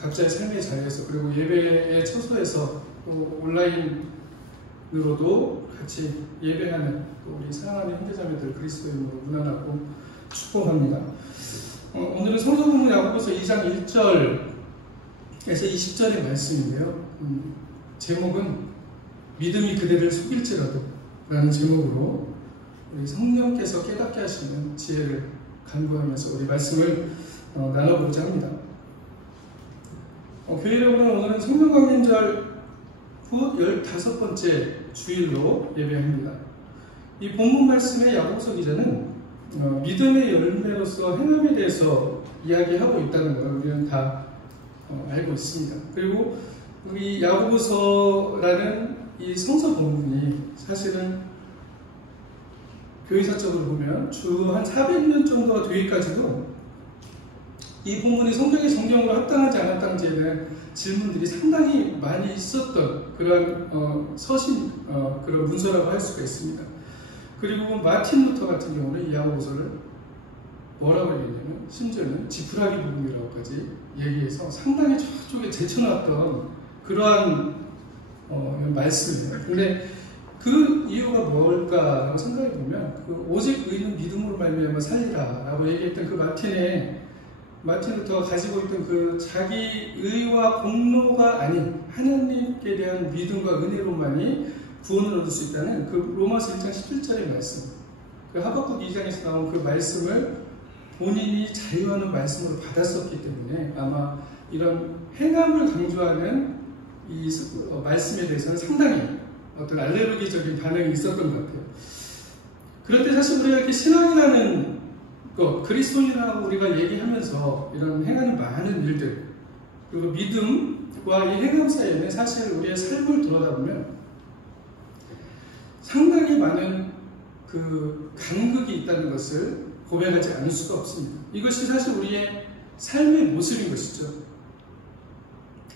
각자의 삶의 자리에서 그리고 예배의 처소에서 또 온라인으로도 같이 예배하는 또 우리 사랑하는 형제자매들 그리스도의 이름으로 문안하고 축복합니다. 오늘은 성서본문 야고보서 2장 1절에서 20절의 말씀인데요. 제목은 믿음이 그대를 속일지라도 라는 제목으로 우리 성령께서 깨닫게 하시는 지혜를 간구하면서 우리 말씀을 나눠보고자 합니다. 교회 여러분은 오늘은 성령강림절 후 15번째 주일로 예배합니다. 이 본문 말씀의 야고보서 기자는 믿음의 열매로서 행함에 대해서 이야기하고 있다는 걸 우리는 다 알고 있습니다. 그리고 이 야고보서라는 이 성서 본문이 사실은 교회사적으로 보면 주 한 400년 정도가 되기까지도 이 본문이 성경으로 합당한지 안 합당한지에 대한 질문들이 상당히 많이 있었던 그런 그런 문서라고 할 수가 있습니다. 그리고 마틴 루터 같은 경우는 이 야고보서를 뭐라고 얘기하냐면 심지어는 지푸라기 복음이라고까지 얘기해서 상당히 저쪽에 제쳐놨던 그러한 말씀이에요. 근데 그 이유가 뭘까라고 생각해 보면 오직 의는 믿음으로 말미암아 살리라라고 얘기했던 그 마틴 루터가 가지고 있던 그 자기 의와 공로가 아닌 하나님께 대한 믿음과 은혜로만이 구원을 얻을 수 있다는 그 로마서 1장 17절의 말씀, 그 하박국 2장에서 나온 그 말씀을 본인이 자유하는 말씀으로 받았었기 때문에 아마 이런 행함을 강조하는 이 말씀에 대해서는 상당히 어떤 알레르기적인 반응이 있었던 것 같아요. 그런데 사실 우리가 이렇게 신앙이라는 것, 그리스도인이라고 우리가 얘기하면서 이런 행하는 많은 일들, 그리고 믿음과 이 행함 사이에는 사실 우리의 삶을 들여다보면 상당히 많은 그 간극이 있다는 것을 고백하지 않을 수가 없습니다. 이것이 사실 우리의 삶의 모습인 것이죠.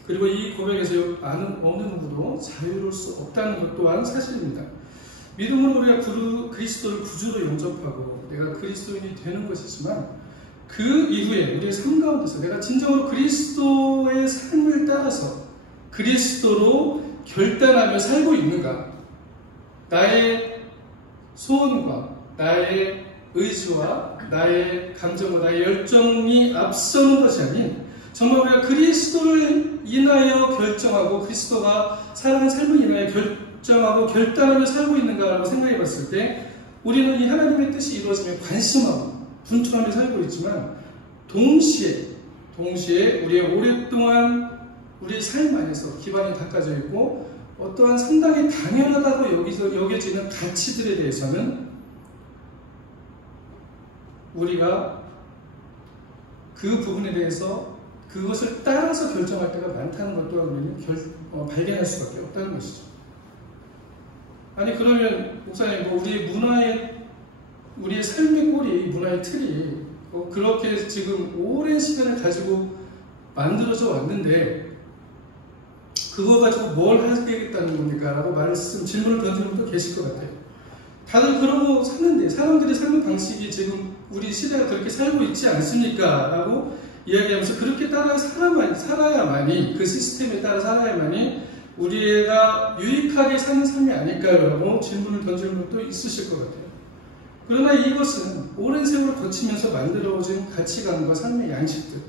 그리고 이 고백에서 어느 누구도 자유로울 수 없다는 것 또한 사실입니다. 믿음으로 우리가 그리스도를 구주로 영접하고 내가 그리스도인이 되는 것이지만 그 이후에 우리의 삶 가운데서 내가 진정으로 그리스도의 삶을 따라서 그리스도로 결단하며 살고 있는가? 나의 소원과 나의 의지와 나의 감정과 나의 열정이 앞서는 것이 아닌 정말 우리가 그리스도를 인하여 결정하고 그리스도가 살아가는 삶을 인하여 결정하고 결단하며 살고 있는가라고 생각해 봤을 때 우리는 이 하나님의 뜻이 이루어지며 관심하고 분투하며 살고 있지만 동시에 우리의 오랫동안 우리의 삶 안에서 기반이 닦아져 있고 어떠한 상당히 당연하다고 여겨지는 가치들에 대해서는 우리가 그 부분에 대해서 그것을 따라서 결정할 때가 많다는 것 또한 우리는 발견할 수밖에 없다는 것이죠. 아니 그러면 목사님 우리의 삶의 꼴이 문화의 틀이 그렇게 지금 오랜 시간을 가지고 만들어져 왔는데 그거 가지고 뭘 하겠다는 겁니까? 라고 질문을 던지는 분도 계실 것 같아요. 다들 그러고 사는데 사람들이 사는 방식이 지금 우리 시대가 그렇게 살고 있지 않습니까? 라고 이야기하면서 그렇게 따라 살아야만이 그 시스템에 따라 살아야만이 우리가 유익하게 사는 삶이 아닐까요? 라고 질문을 던지는 분도 있으실 것 같아요. 그러나 이것은 오랜 세월을 거치면서 만들어진 가치관과 삶의 양식들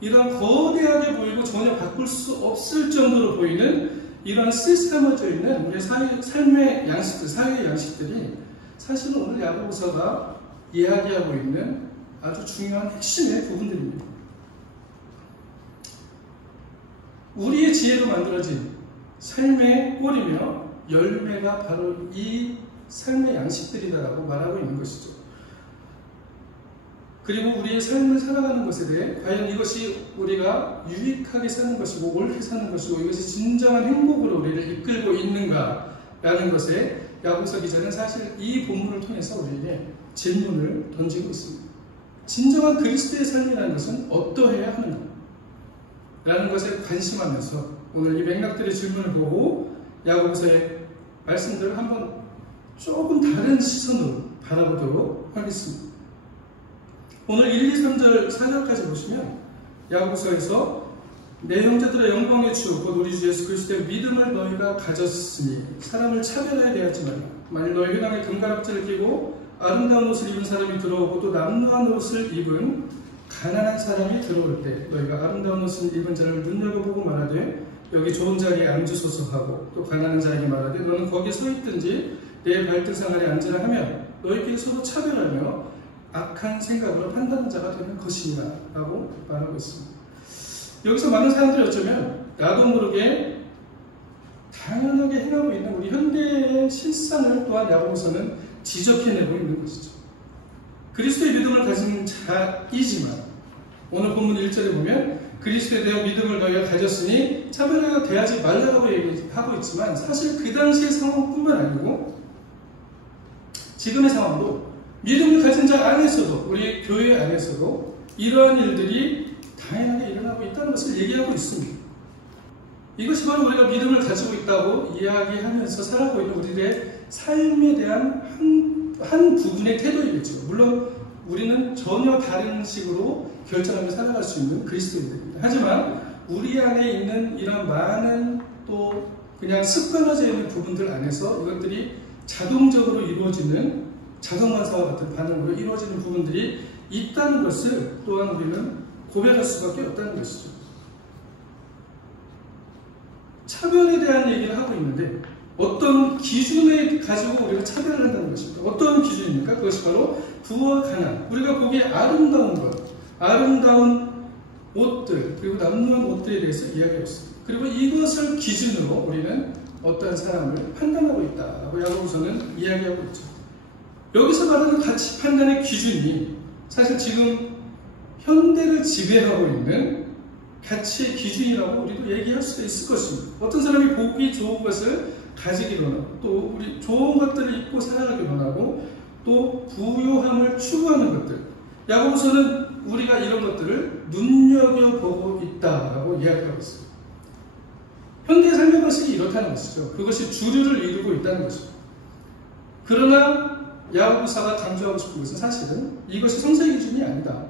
이런 거대하게 보이고 전혀 바꿀 수 없을 정도로 보이는 이런 시스템화되어 있는 우리의 삶의 양식들, 사회의 양식들이 사실은 오늘 야고보서가 이야기하고 있는 아주 중요한 핵심의 부분들입니다. 우리의 지혜로 만들어진 삶의 꼴이며 열매가 바로 이 삶의 양식들이다라고 말하고 있는 것이죠. 그리고 우리의 삶을 살아가는 것에 대해 과연 이것이 우리가 유익하게 사는 것이고 옳게 사는 것이고 이것이 진정한 행복으로 우리를 이끌고 있는가라는 것에 야고보서 기자는 사실 이 본문을 통해서 우리에게 질문을 던지고 있습니다. 진정한 그리스도의 삶이라는 것은 어떠해야 하는가? 라는 것에 관심하면서 오늘 이 맥락들의 질문을 보고 야고보서의 말씀들을 한번 조금 다른 시선으로 바라보도록 하겠습니다. 오늘 1, 2, 3절, 4절까지 보시면 야고보서에서 내 형제들의 영광의 주 곧 우리 주 예수 그리스도의 믿음을 너희가 가졌으니 사람을 차별하여 대하지 말라. 만일 너희 회당에 금가락지를 끼고 아름다운 옷을 입은 사람이 들어오고 또 남루한 옷을 입은 가난한 사람이 들어올 때 너희가 아름다운 옷을 입은 자를 눈여겨보고 말하되 여기 좋은 자리에 앉으소서 하고 또 가난한 자에게 말하되 너는 거기에 서 있든지 내 발등상 아래 앉으라 하면 너희끼리 서로 차별하며 악한 생각으로 판단하는 자가 되는 것이니라 라고 말하고 있습니다. 여기서 많은 사람들이 어쩌면 나도 모르게 당연하게 행하고 있는 우리 현대의 실상을 또한 야고보서는 지적해내고 있는 것이죠. 그리스도의 믿음을 가진 자이지만 오늘 본문 1절에 보면 그리스도에 대한 믿음을 너희가 가졌으니 차별하여 대하지 말라고 얘기하고 있지만 사실 그 당시의 상황뿐만 아니고 지금의 상황도 믿음을 가진 자 안에서도 우리 교회 안에서도 이러한 일들이 다양하게 일어나고 있다는 것을 얘기하고 있습니다. 이것이 바로 우리가 믿음을 가지고 있다고 이야기하면서 살아가고 있는 우리의 삶에 대한 한 부분의 태도이겠죠. 물론 우리는 전혀 다른 식으로 결정하며 살아갈 수 있는 그리스도인들입니다. 하지만 우리 안에 있는 이런 많은 또 그냥 습관화되어 있는 부분들 안에서 이것들이 자동적으로 이루어지는 자동반사와 같은 반응으로 이루어지는 부분들이 있다는 것을 또한 우리는 고백할 수밖에 없다는 것이죠. 차별에 대한 얘기를 하고 있는데 어떤 기준을 가지고 우리가 차별을 한다는 것입니다. 어떤 기준입니까? 그것이 바로 부와 가난. 우리가 보기에 아름다운 것, 아름다운 옷들, 그리고 남루한 옷들에 대해서 이야기하고 있습니다. 그리고 이것을 기준으로 우리는 어떠한 사람을 판단하고 있다라고 야고보서는 이야기하고 있죠. 여기서 말하는 가치 판단의 기준이 사실 지금 현대를 지배하고 있는 가치의 기준이라고 우리도 얘기할 수도 있을 것입니다. 어떤 사람이 보기 좋은 것을 가지기로 하고 또 우리 좋은 것들을 입고 살아가기로 하고 또 부유함을 추구하는 것들, 야고보서는 우리가 이런 것들을 눈여겨보고 있다라고 이야기하고 있습니다. 현대의 삶의 방식이 이렇다는 것이죠. 그것이 주류를 이루고 있다는 것이죠. 그러나 야고보서가 강조하고 싶은 것은 사실은 이것이 성서의 기준이 아니다.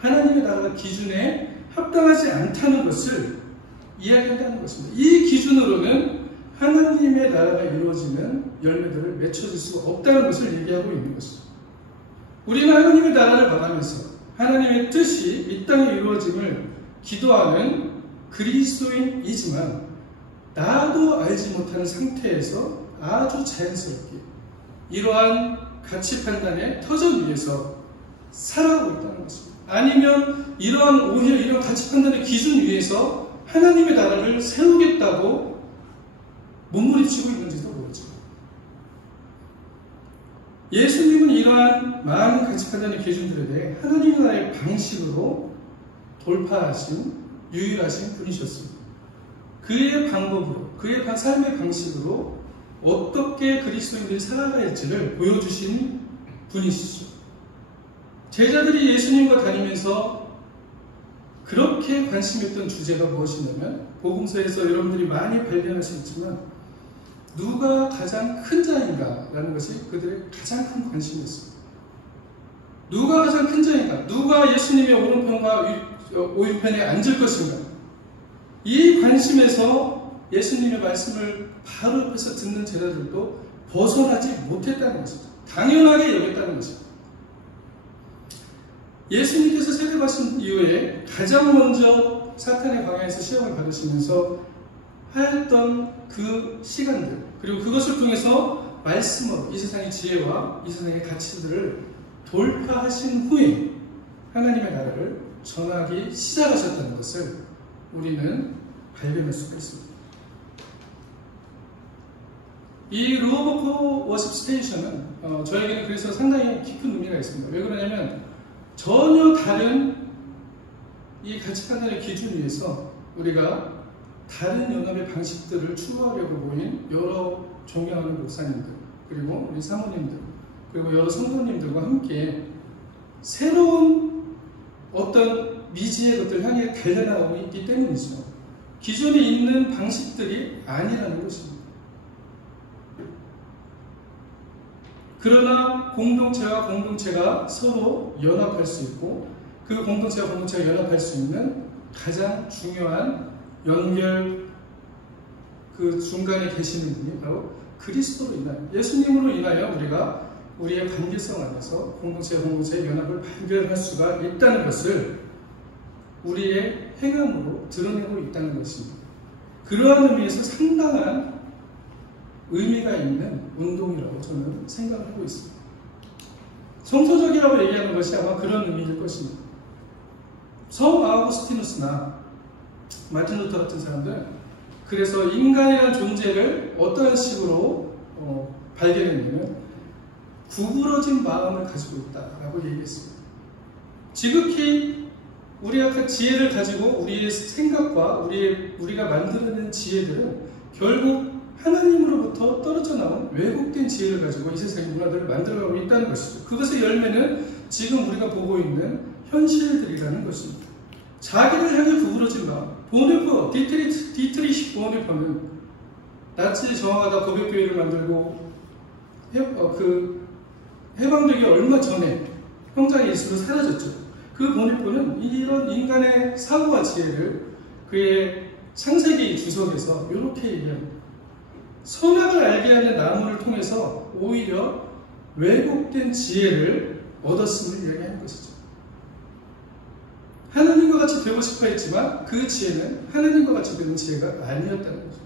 하나님의 나라가 기준에 합당하지 않다는 것을 이야기한다는 것입니다. 이 기준으로는 하나님의 나라가 이루어지는 열매들을 맺혀질 수 없다는 것을 얘기하고 있는 것이죠. 우리는 하나님의 나라를 바라면서 하나님의 뜻이 이 땅에 이루어짐을 기도하는 그리스도인이지만 나도 알지 못하는 상태에서 아주 자연스럽게 이러한 가치 판단의 터전 위에서 살아가고 있다는 것입니다. 아니면 이러한 오히려 이런 가치 판단의 기준 위에서 하나님의 나라를 세우겠다고 몸부림치고 있는지도 모르죠. 예수님은 이러한 많은 가치 판단의 기준들에 대해 하나님의 나라의 방식으로 돌파하신 유일하신 분이셨습니다. 그의 방법으로, 그의 삶의 방식으로 어떻게 그리스도인들이 살아가야 할지를 보여주신 분이시죠. 제자들이 예수님과 다니면서 그렇게 관심있던 주제가 무엇이냐면 복음서에서 여러분들이 많이 발견하시겠지만 누가 가장 큰 자인가 라는 것이 그들의 가장 큰 관심이었습니다. 누가 가장 큰 자인가? 누가 예수님의 오른편과 오른편에 앉을 것인가? 이 관심에서 예수님의 말씀을 바로 옆에서 듣는 제자들도 벗어나지 못했다는 것입니다. 당연하게 여겼다는 것입니다. 예수님께서 세례받으신 이후에 가장 먼저 사탄의 광야에서 시험을 받으시면서 하였던 그 시간들, 그리고 그것을 통해서 말씀으로 이 세상의 지혜와 이 세상의 가치들을 돌파하신 후에 하나님의 나라를 전하기 시작하셨다는 것을 우리는 발견할 수가 있습니다. 이 루어버커 워십 스테이션은 저에게는 그래서 상당히 깊은 의미가 있습니다. 왜 그러냐면 전혀 다른 이 가치 판단의 기준 위에서 우리가 다른 연합의 방식들을 추구하려고 모인 여러 존경하는 목사님들, 그리고 우리 사모님들, 그리고 여러 성도님들과 함께 새로운 어떤 미지의 것들 향해 달려나가고 있기 때문이죠. 기존에 있는 방식들이 아니라는 것입니다. 그러나 공동체와 공동체가 서로 연합할 수 있고 그 공동체와 공동체가 연합할 수 있는 가장 중요한 연결 그 중간에 계시는 분이 바로 그리스도로 인하여 예수님으로 인하여 우리가 우리의 관계성 안에서 공동체와 공동체의 연합을 발견할 수가 있다는 것을 우리의 행함으로 드러내고 있다는 것입니다. 그러한 의미에서 상당한 의미가 있는 운동이라고 저는 생각을 하고 있습니다. 성서적이라고 얘기하는 것이 아마 그런 의미일 것입니다. 성 아우구스티누스나 마틴 루터 같은 사람들은 그래서 인간이라는 존재를 어떤 식으로 발견했냐면 구부러진 마음을 가지고 있다라고 얘기했습니다. 지극히 우리가 그 지혜를 가지고 우리의 생각과 우리가 만들어낸 지혜들은 결국 하나님으로부터 떨어져 나온 왜곡된 지혜를 가지고 이 세상의 문화들을 만들어가고 있다는 것이죠. 그것의 열매는 지금 우리가 보고 있는 현실들이라는 것입니다. 자기를 향해 구부러진 마음. 보네퍼, 디트리히 보네퍼는 나치 저항하다 고백교회를 만들고 해방되기 얼마 전에 형장에 있어서 사라졌죠. 그 보네퍼는 이런 인간의 사고와 지혜를 그의 창세기 주석에서 이렇게 얘기합니다. 선악을 알게 하는 나무를 통해서 오히려 왜곡된 지혜를 얻었음을 이야기하는 것이죠. 하나님과 같이 되고 싶어 했지만 그 지혜는 하나님과 같이 되는 지혜가 아니었다는 거죠.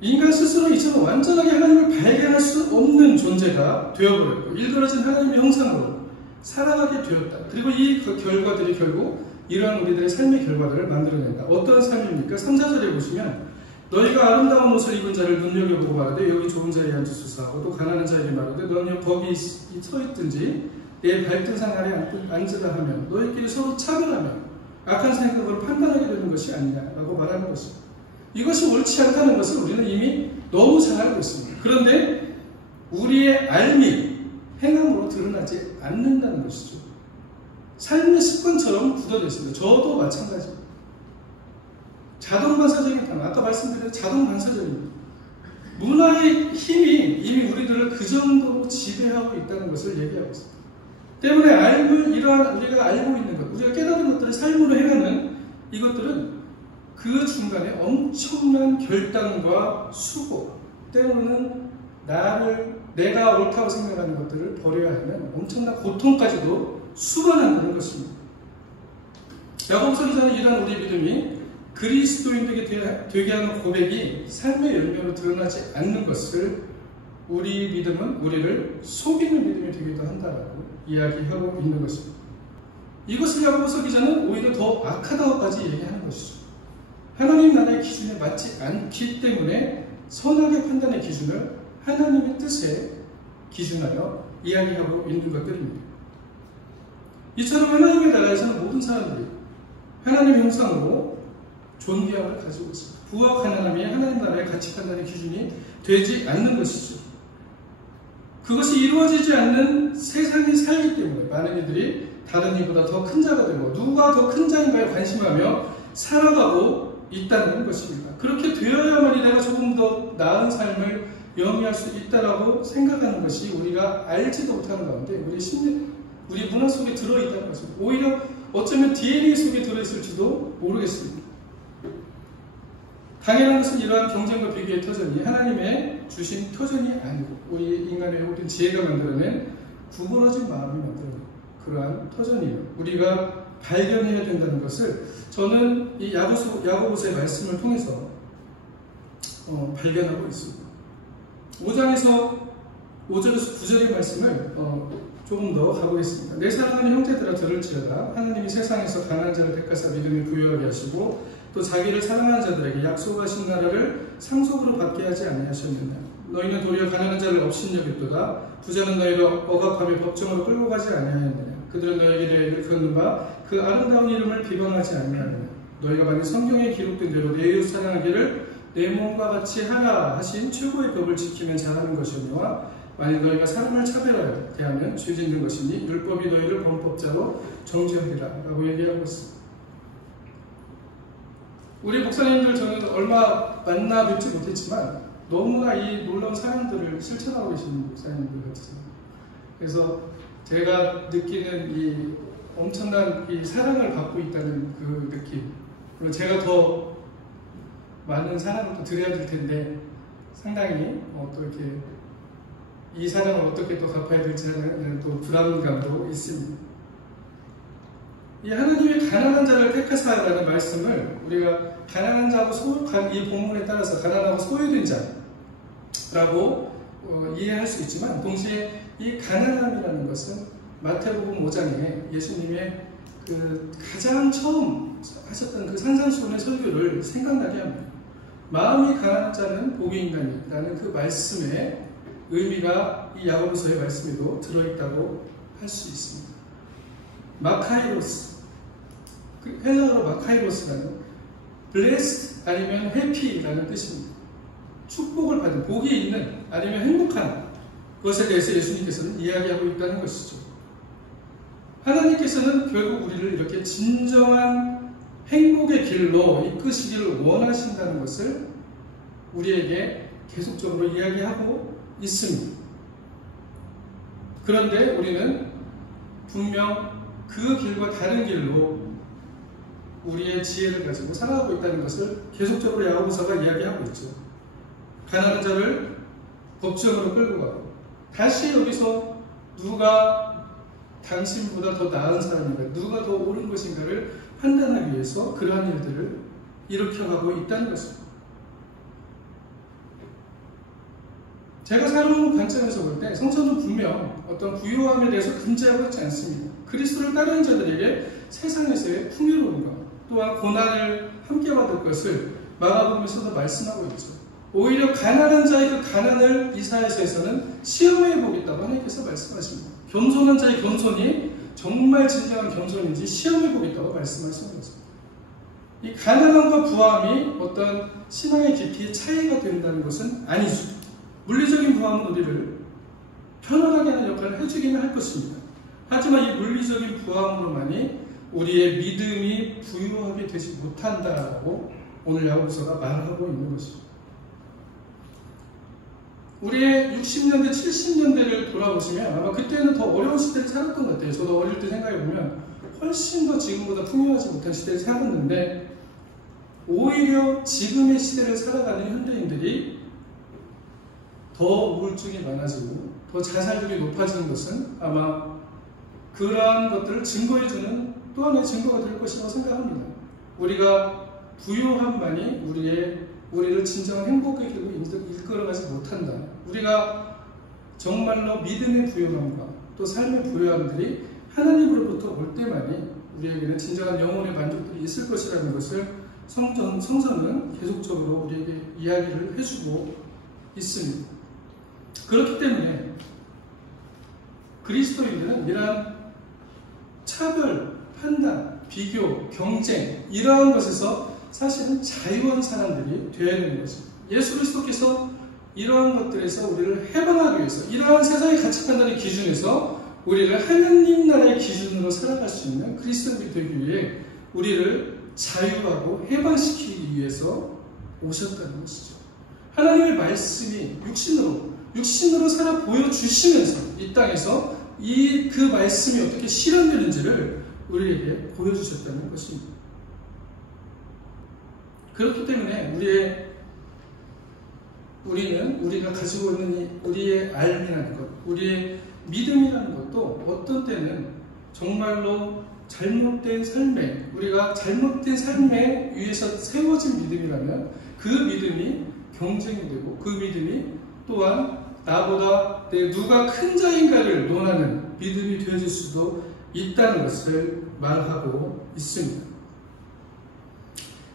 인간 스스로 이처럼 완전하게 하나님을 발견할 수 없는 존재가 되어버렸고 일그러진 하나님의 형상으로 살아가게 되었다. 그리고 이 결과들이 결국 이러한 우리들의 삶의 결과들을 만들어낸다. 어떤 삶입니까? 3, 4절에 보시면 너희가 아름다운 옷을 입은 자를 눈여겨보고 말하되 여기 좋은 자리에 앉으소서 하고 또 가난한 자에게 말하되 너는 거기 서 있든지 내 발등상 아래 앉으라 하면 너희끼리 서로 차별하며 악한 생각으로 판단하게 되는 것이 아니냐라고 말하는 것입니다. 이것이 옳지 않다는 것을 우리는 이미 너무 잘 알고 있습니다. 그런데 우리의 알미, 행함으로 드러나지 않는다는 것이죠. 삶의 습관처럼 굳어져 있습니다. 저도 마찬가지입니다. 자동 반사적인 단어, 아까 말씀드린 자동 반사적입니다. 문화의 힘이 이미 우리들을 그 정도로 지배하고 있다는 것을 얘기하고 있습니다. 때문에 이러한 우리가 알고 있는 것, 우리가 깨달은 것들을 삶으로 행하는 이것들은 그 중간에 엄청난 결단과 수고, 때로는 내가 옳다고 생각하는 것들을 버려야 하는 엄청난 고통까지도 수반한다는 것입니다. 야고보서 기자는 이러한 우리 믿음이 그리스도인에게 되게 하는 고백이 삶의 열매로 드러나지 않는 것을 우리 믿음은 우리를 속이는 믿음이 되기도 한다라고 이야기하고 있는 것입니다. 이것을 야고보서 기자는 오히려 더 악하다고까지 얘기하는 것이죠. 하나님 나라의 기준에 맞지 않기 때문에 선악의 판단의 기준을 하나님의 뜻에 기준하여 이야기하고 있는 것들입니다. 이처럼 하나님의 나라에서는 모든 사람들이 하나님의 형상으로 존귀함을 가지고 있습니다. 부와 가난함이 하나님 나라의 가치 판단의 기준이 되지 않는 것이죠. 그것이 이루어지지 않는 세상이 살기 때문에 많은 이들이 다른 이보다 더 큰 자가 되고 누가 더 큰 자인가에 관심하며 살아가고 있다는 것입니다. 그렇게 되어야만이 내가 조금 더 나은 삶을 영위할 수 있다라고 생각하는 것이 우리가 알지도 못하는 가운데 우리 문화 속에 들어있다는 것입니다. 오히려 어쩌면 DNA 속에 들어있을지도 모르겠습니다. 당연한 것은 이러한 경쟁과 비교의 터전이 하나님의 주신 터전이 아니고 우리 인간의 모든 지혜가 만들어낸 구부러진 마음이 만들어낸 그러한 터전이에요. 우리가 발견해야 된다는 것을 저는 이 야고보서의 말씀을 통해서 발견하고 있습니다. 5장에서 5절에서 9절의 말씀을 조금 더 가보겠습니다. 내 사랑하는 형제들아 들을지어다. 하나님이 세상에서 가난한 자를 택하사 믿음을 부유하게 하시고 또 자기를 사랑하는 자들에게 약속하신 나라를 상속으로 받게 하지 아니하셨느냐. 너희는 도리어 가난한 자를 업신여겼도다. 부자는 너희를 억압하며 법정으로 끌고 가지 아니하였느냐. 그들은 너희에게 일컫는 바 그 아름다운 이름을 비방하지 아니하느냐. 너희가 만약 성경에 기록된 대로 내 이웃 사랑하기를 내 몸과 같이 하라 하신 최고의 법을 지키면 잘하는 것이니와 만약 너희가 사람을 차별하여 대하면 죄 짓는 것이니 율법이 너희를 범법자로 정죄하리라 라고 얘기하고 있습니다. 우리 목사님들 저는 얼마 만나 뵙지 못했지만 너무나 이 놀라운 사랑들을 실천하고 계시는 목사님들 같으세요. 그래서 제가 느끼는 이 엄청난 이 사랑을 받고 있다는 그 느낌, 그리고 제가 더 많은 사랑을 또 드려야 될 텐데 상당히 또 이렇게 이 사랑을 어떻게 또 갚아야 될지 하는 또 불안감도 있습니다. 이 하나님의 가난한 자를 택하사라는 말씀을 우리가 가난한 자하고 이 본문에 따라서 가난하고 소유된 자라고 이해할 수 있지만 동시에 이 가난함이라는 것은 마태복음 5장에 예수님의 그 가장 처음 하셨던 그 산상수훈의 설교를 생각나게 합니다. 마음이 가난한 자는 복이 있나니라는 그 말씀에 의미가 이 야고보서의 말씀에도 들어있다고 할 수 있습니다. 마카이로스, 헬라어로 마카이로스라는 blessed 아니면 happy라는 뜻입니다. 축복을 받은, 복이 있는 아니면 행복한 것에 대해서 예수님께서는 이야기하고 있다는 것이죠. 하나님께서는 결국 우리를 이렇게 진정한 행복의 길로 이끄시기를 원하신다는 것을 우리에게 계속적으로 이야기하고 있습니다. 그런데 우리는 분명 그 길과 다른 길로 우리의 지혜를 가지고 살아가고 있다는 것을 계속적으로 야고보서가 이야기하고 있죠. 가난한 자를 법정으로 끌고 가고, 다시 여기서 누가 당신보다 더 나은 사람인가, 누가 더 옳은 것인가를 판단하기 위해서 그러한 일들을 일으켜가고 있다는 것입니다. 제가 살아온 관점에서 볼 때 성서는 분명 어떤 부유함에 대해서 금지하고 있지 않습니다. 그리스도를 따르는 자들에게 세상에서의 풍요로움과 또한 고난을 함께 받을 것을 마가복음에서도 말씀하고 있죠. 오히려 가난한 자의 그 가난을 이사야서에서는 시험해 보겠다고 하나님께서 말씀하십니다. 겸손한 자의 겸손이 정말 진정한 겸손인지 시험해 보겠다고 말씀하시는 거죠. 이 가난함과 부함이 어떤 신앙의 깊이의 차이가 된다는 것은 아니죠. 물리적인 부함은 우리를 편안하게 하는 역할을 해주기는 할 것입니다. 하지만 이 물리적인 부함으로만이 우리의 믿음이 부유하게 되지 못한다라고 오늘 야고보서가 말하고 있는 것입니다. 우리의 60년대, 70년대를 돌아보시면 아마 그때는 더 어려운 시대를 살았던 것 같아요. 저도 어릴 때 생각해보면 훨씬 더 지금보다 풍요하지 못한 시대를 살았는데, 오히려 지금의 시대를 살아가는 현대인들이 더 우울증이 많아지고 더 자살률이 높아지는 것은 아마 그러한 것들을 증거해주는 또 하나의 증거가 될 것이라고 생각합니다. 우리가 부유함만이 우리를 진정한 행복의 길로 이끌어가지 못한다. 우리가 정말로 믿음의 부유함과 또 삶의 부유함들이 하나님으로부터 올 때만이 우리에게는 진정한 영혼의 만족들이 있을 것이라는 것을 성서는 계속적으로 우리에게 이야기를 해주고 있습니다. 그렇기 때문에 그리스도인들은 이러한 차별, 판단, 비교, 경쟁 이러한 것에서 사실은 자유한 사람들이 되어야 되는 것입니다. 예수 그리스도께서 이러한 것들에서 우리를 해방하기 위해서, 이러한 세상의 가치 판단의 기준에서 우리를 하나님 나라의 기준으로 살아갈 수 있는 그리스도인들이 되기 위해 우리를 자유하고 해방시키기 위해서 오셨다는 것이죠. 하나님의 말씀이 육신으로 살아 보여주시면서 이 땅에서 그 말씀이 어떻게 실현되는지를 우리에게 보여주셨다는 것입니다. 그렇기 때문에 우리는 우리가 가지고 있는 우리의 알미라는 것, 우리의 믿음이라는 것도 어떤 때는 정말로 잘못된 삶에, 우리가 잘못된 삶에 위해서 세워진 믿음이라면 그 믿음이 경쟁이 되고 그 믿음이 또한 나보다 누가 큰 자인가를 논하는 믿음이 되어질 수도 있다는 것을 말하고 있습니다.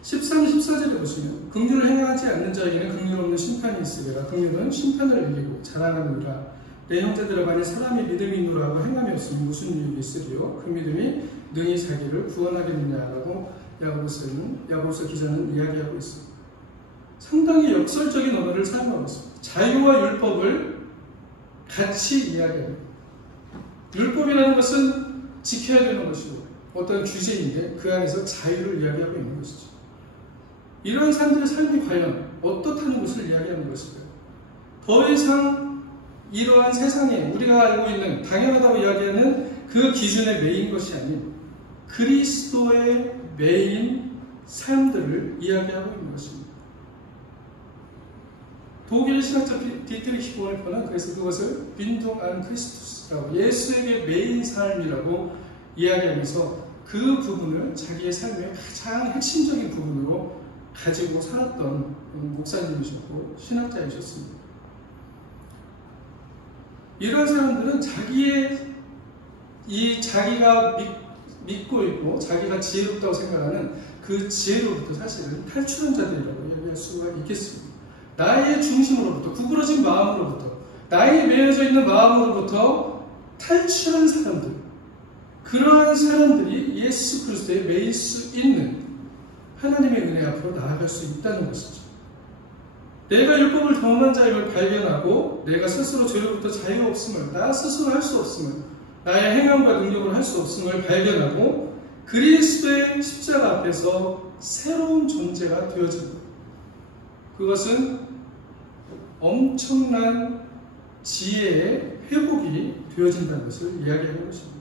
13, 14절에 보시면 긍휼을 행하지 않는 자에게는 긍휼 없는 심판이 있으리라. 긍휼은 심판을 이기고 자랑하느니라. 내 형제들아, 만일 사람이 믿음이 있노라 하고 행함이 없으면 무슨 유익이 있으리요? 그 믿음이 능히 자기를 구원하겠느냐라고 야고보서 기자는 이야기하고 있습니다. 상당히 역설적인 언어를 사용하고 있습니다. 자유와 율법을 같이 이야기합니다. 율법이라는 것은 지켜야 되는 것이고 어떤 규제인데 그 안에서 자유를 이야기하고 있는 것이죠. 이러한 사람들의 삶이 과연 어떻다는 것을 이야기하는 것일까요? 더 이상 이러한 세상에 우리가 알고 있는 당연하다고 이야기하는 그 기준에 매인 것이 아닌 그리스도의 매인 삶들을 이야기하고 있는 것입니다. 독일 신학자 디트리히 보네퍼는 그래서 그것을 빈둥 안 크리스투스라고, 예수에게 매인 삶이라고 이야기하면서 그 부분을 자기의 삶의 가장 핵심적인 부분으로 가지고 살았던 목사님이셨고 신학자이셨습니다. 이러한 사람들은 자기가 믿고 있고 자기가 지혜롭다고 생각하는 그 지혜로부터 사실은 탈출한 자들이라고 이야기할 수가 있겠습니다. 나의 중심으로부터, 구부러진 마음으로부터, 나에 매여져 있는 마음으로부터 탈출한 사람들, 그러한 사람들이 예수 그리스도에 매일 수 있는 하나님의 은혜 앞으로 나아갈 수 있다는 것이죠. 내가 율법을 경험한 자임을 발견하고 내가 스스로 죄로부터 자유 없음을, 나 스스로 할 수 없음을, 나의 행함과 능력을 할 수 없음을 발견하고 그리스도의 십자가 앞에서 새로운 존재가 되어집니다. 그것은 엄청난 지혜의 회복이 되어진다는 것을 이야기하는 것입니다.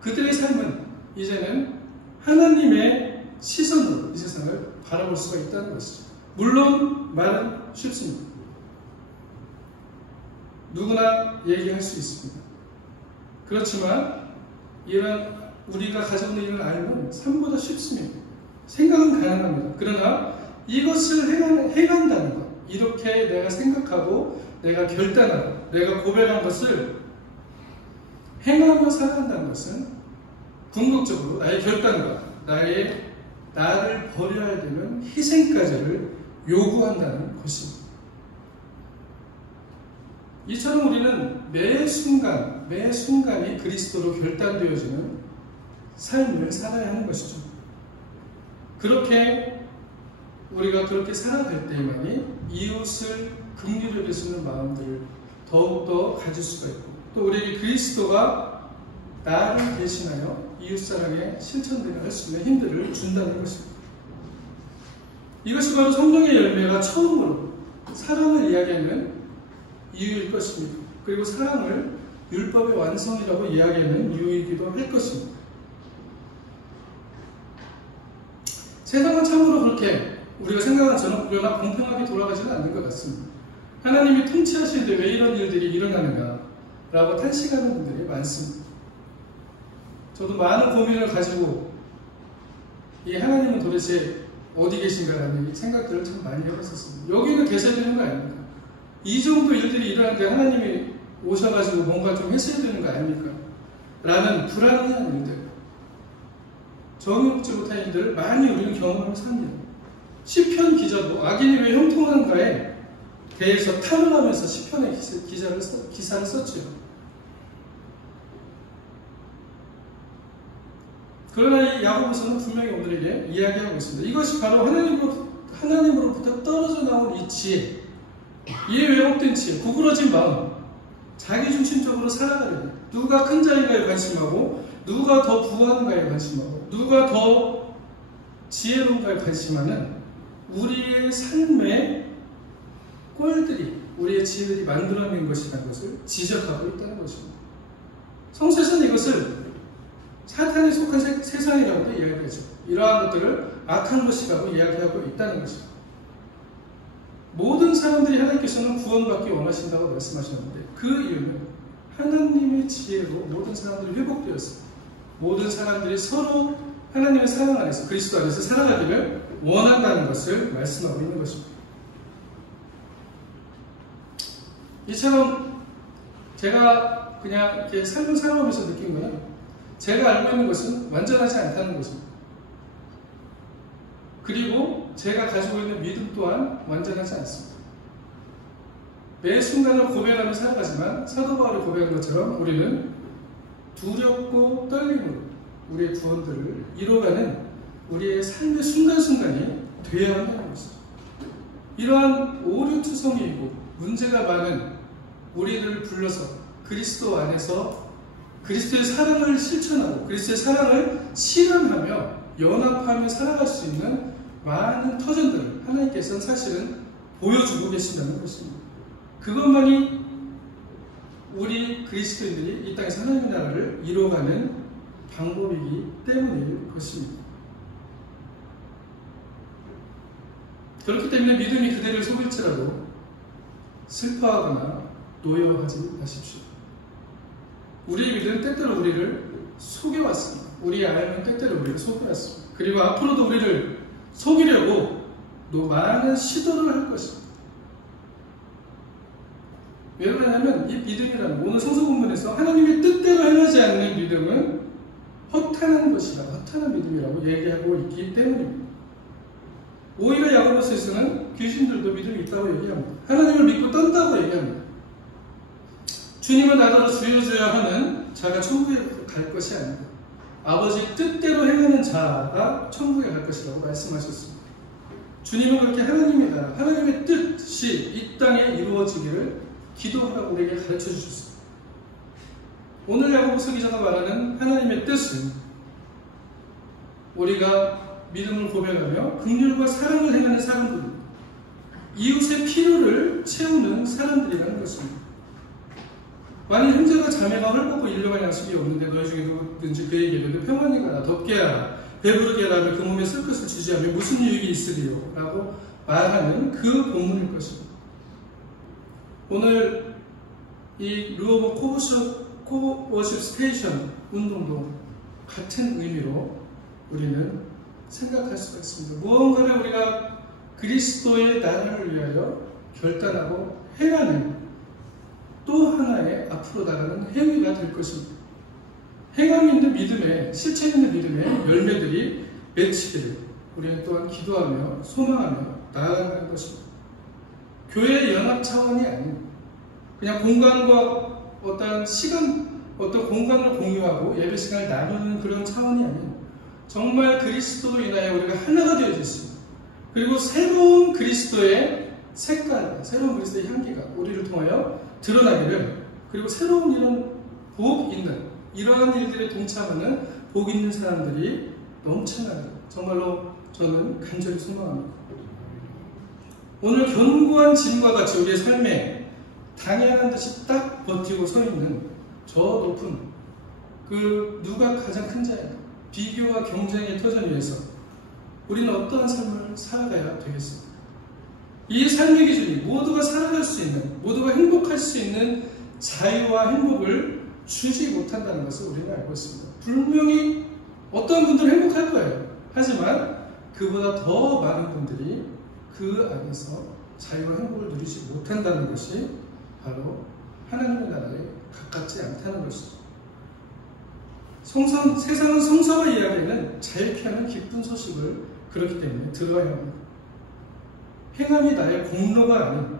그들의 삶은 이제는 하나님의 시선으로 이 세상을 바라볼 수가 있다는 것이죠. 물론 말은 쉽습니다. 누구나 얘기할 수 있습니다. 그렇지만 이런 우리가 가지고 있는 일을 알면 삶보다 쉽습니다. 생각은 가능합니다. 그러나 이것을 행한다는 것, 이렇게 내가 생각하고 내가 결단하고 내가 고백한 것을 행하며 살아간다는 것은 궁극적으로 나의 결단과 나를 버려야 되는 희생까지를 요구한다는 것입니다. 이처럼 우리는 매 순간이 그리스도로 결단되어지는 삶을 살아야 하는 것이죠. 우리가 그렇게 살아갈 때만이 이웃을 긍휼히 여기시는 마음들을 더욱더 가질 수가 있고, 또 우리에게 그리스도가 나를 대신하여 이웃사랑의 실천들을 할 수 있는 힘들을 준다는 것입니다. 이것이 바로 성령의 열매가 처음으로 사랑을 이야기하는 이유일 것입니다. 그리고 사랑을 율법의 완성이라고 이야기하는 이유이기도 할 것입니다. 세상은 참으로 그렇게 우리가 생각한 것처럼 그러나 공평하게 돌아가지는 않는 것 같습니다. 하나님이 통치하시는데 왜 이런 일들이 일어나는가 라고 탄식하는 분들이 많습니다. 저도 많은 고민을 가지고 이 하나님은 도대체 어디 계신가라는 생각들을 참 많이 해봤었습니다. 여기는 계셔야 되는 거 아닙니까? 이 정도 일들이 일어나는데 하나님이 오셔가지고 뭔가 좀 했어야 되는 거 아닙니까? 라는 불안한 일들, 정의롭지 못한 일들을 많이 우리는 경험하고 삽니다. 시편 기자도 악인이 왜 형통한가에 대해서 탐험하면서 시편의 기사를 썼죠. 그러나 이 야고보서는 분명히 오늘에게 이야기하고 있습니다. 이것이 바로 하나님으로부터 떨어져 나온 이 지혜, 이에 왜곡된 지혜, 구부러진 마음, 자기중심적으로 살아가려는, 누가 큰 자인가에 관심하고 누가 더 부하는가에 관심하고 누가 더 지혜로운가에 관심하는 우리의 삶의 꼴들이, 우리의 지혜들이 만들어낸 것이라는 것을 지적하고 있다는 것입니다. 성서에서는 이것을 사탄에 속한 세상이라고도 이야기하죠. 이러한 것들을 악한 것이라고 이야기하고 있다는 것입니다. 모든 사람들이 하나님께서는 구원받기 원하신다고 말씀하셨는데 그 이유는 하나님의 지혜로 모든 사람들이 회복되었습니다. 모든 사람들이 서로 하나님의 사랑 안에서, 그리스도 안에서 살아가기를 원한다는 것을 말씀하고 있는 것입니다. 이처럼 제가 그냥 이렇게 삶을 살아오면서 느낀 거는 제가 알고 있는 것은 완전하지 않다는 것입니다. 그리고 제가 가지고 있는 믿음 또한 완전하지 않습니다. 매 순간을 고백하며 살아가지만 사도 바울이 고백한 것처럼 우리는 두렵고 떨림으로 우리의 구원들을 이뤄가는 우리의 삶의 순간순간이 되어야 한다는 것이죠. 이러한 오류투성이이고 문제가 많은 우리들을 불러서 그리스도 안에서 그리스도의 사랑을 실천하고 그리스도의 사랑을 실현하며 연합하며 살아갈 수 있는 많은 터전들을 하나님께서는 사실은 보여주고 계신다는 것입니다. 그것만이 우리 그리스도인들이 이 땅에서 하나님의 나라를 이루어가는 방법이기 때문일 것입니다. 그렇기 때문에 믿음이 그대를 속일지라도 슬퍼하거나 노여워하지 마십시오. 우리의 믿음은 때때로 우리를 속여왔습니다. 우리의 알면 때때로 우리를 속여왔습니다. 그리고 앞으로도 우리를 속이려고 많은 시도를 할 것입니다. 왜 그러냐면 이 믿음이라는, 오늘 성서 본문에서 하나님의 뜻대로 행하지 않는 믿음은 허탄한 것이다, 허탄한 믿음이라고 얘기하고 있기 때문입니다. 오히려 야고보서에서는 귀신들도 믿음이 있다고 얘기합니다. 하나님을 믿고 떤다고 얘기합니다. 주님은 나더러 주여 주여 하는 자가 천국에 갈 것이 아니다. 아버지 뜻대로 행하는 자가 천국에 갈 것이라고 말씀하셨습니다. 주님은 그렇게 하나님이다. 하나님의 뜻이 이 땅에 이루어지기를 기도하라고 우리에게 가르쳐 주셨습니다. 오늘 야고보서 기자가 말하는 하나님의 뜻은 우리가 믿음을 고백하며 긍휼과 사랑을 행하는 사람들입니다. 이웃의 필요를 채우는 사람들이라는 것입니다. 만일 형제가 자매가 헐벗고 일용할 양식이 없는데 너희 중에 누구든지 그에게 이르되 평안히 가라 덥게 하라 배부르게 하라 그 몸에 쓸 것을 주지하며 무슨 유익이 있으리요? 라고 말하는 그 본문일 것입니다. 오늘 이 루어버 코워십 스테이션 운동도 같은 의미로 우리는 생각할 수가 있습니다. 무언가를 우리가 그리스도의 나라를 위하여 결단하고 행하는 또 하나의 앞으로 나가는 행위가 될 것입니다. 행함 있는 믿음에, 실체 있는 믿음의 열매들이 맺히기를 우리는 또한 기도하며 소망하며 나아가는 것입니다. 교회의 연합 차원이 아닌 그냥 공간과 어떤 시간, 어떤 공간을 공유하고 예배 시간을 나누는 그런 차원이 아닌 정말 그리스도로 인하여 우리가 하나가 되어져 있습니다. 그리고 새로운 그리스도의 색깔, 새로운 그리스도의 향기가 우리를 통하여 드러나기를, 그리고 새로운 이런 복 있는 이러한 일들에 동참하는 복 있는 사람들이 넘쳐나는 정말로 저는 간절히 소망합니다. 오늘 견고한 짐과 같이 우리의 삶에 당연한 듯이 딱 버티고 서 있는 저 높은 그 누가 가장 큰 자인가 비교와 경쟁의 터전 위에서 우리는 어떠한 삶을 살아가야 되겠습니까? 이 삶의 기준이 모두가 살아갈 수 있는, 모두가 행복할 수 있는 자유와 행복을 주지 못한다는 것을 우리는 알고 있습니다. 분명히 어떤 분들은 행복할 거예요. 하지만 그보다 더 많은 분들이 그 안에서 자유와 행복을 누리지 못한다는 것이 바로 하나님의 나라에 가깝지 않다는 것이죠. 세상은 성서가 이야기하는 자유케 하는 기쁜 소식을 그렇기 때문에 들어야 합니다. 행함이 나의 공로가 아닌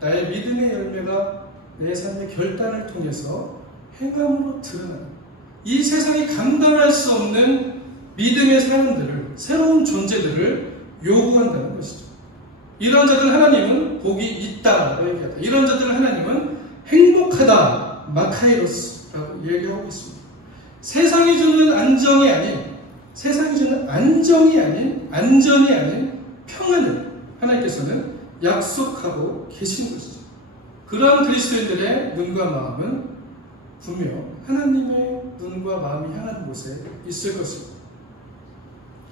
나의 믿음의 열매가 내 삶의 결단을 통해서 행함으로 드러나는 이 세상이 감당할 수 없는 믿음의 사람들을, 새로운 존재들을 요구한다는 것이죠. 이런 자들 하나님은 복이 있다라고 얘기하다. 이런 자들 하나님은 행복하다, 마카이로스라고 얘기하고 있습니다. 세상이 주는 안정이 아닌, 세상이 주는 안정이 아닌, 안전이 아닌 평안을 하나님께서는 약속하고 계신 것이죠. 그러한 그리스도인들의 눈과 마음은 분명 하나님의 눈과 마음이 향하는 곳에 있을 것입니다.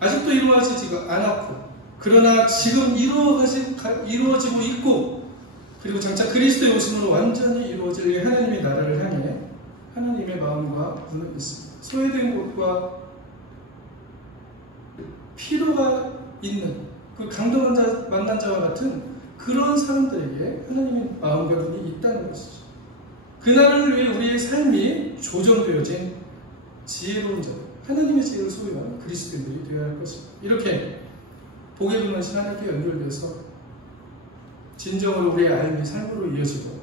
아직도 이루어지지가 않았고, 그러나 지금 이루어지고 있고, 그리고 장차 그리스도의 오심으로 완전히 이루어질 이 하나님의 나라를 향해 하나님의 마음과 눈은 있습니다. 소외된 곳과 필요가 있는 그 강도 만난 자와 같은 그런 사람들에게 하나님의 마음과 눈이 있다는 것이죠. 그날을 위해 우리의 삶이 조정되어진 지혜로운 자, 하나님의 지혜를 소유하는 그리스도인들이 되어야 할 것입니다. 이렇게 복의 분만신 하나님께 연결돼서 진정으로 우리의 삶이 삶으로 이어지고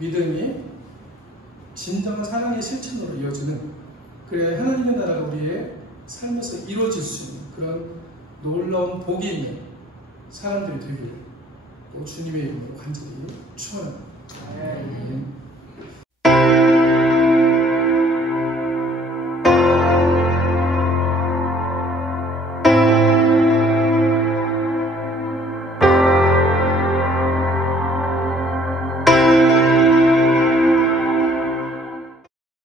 믿음이 진정한 사랑의 실천으로 이어지는, 그래야 하나님의 나라가 우리의 삶에서 이루어질 수 있는 그런 놀라운 복이 있는 사람들이 되기를 또 주님의 이름으로 간절히 축원합니다.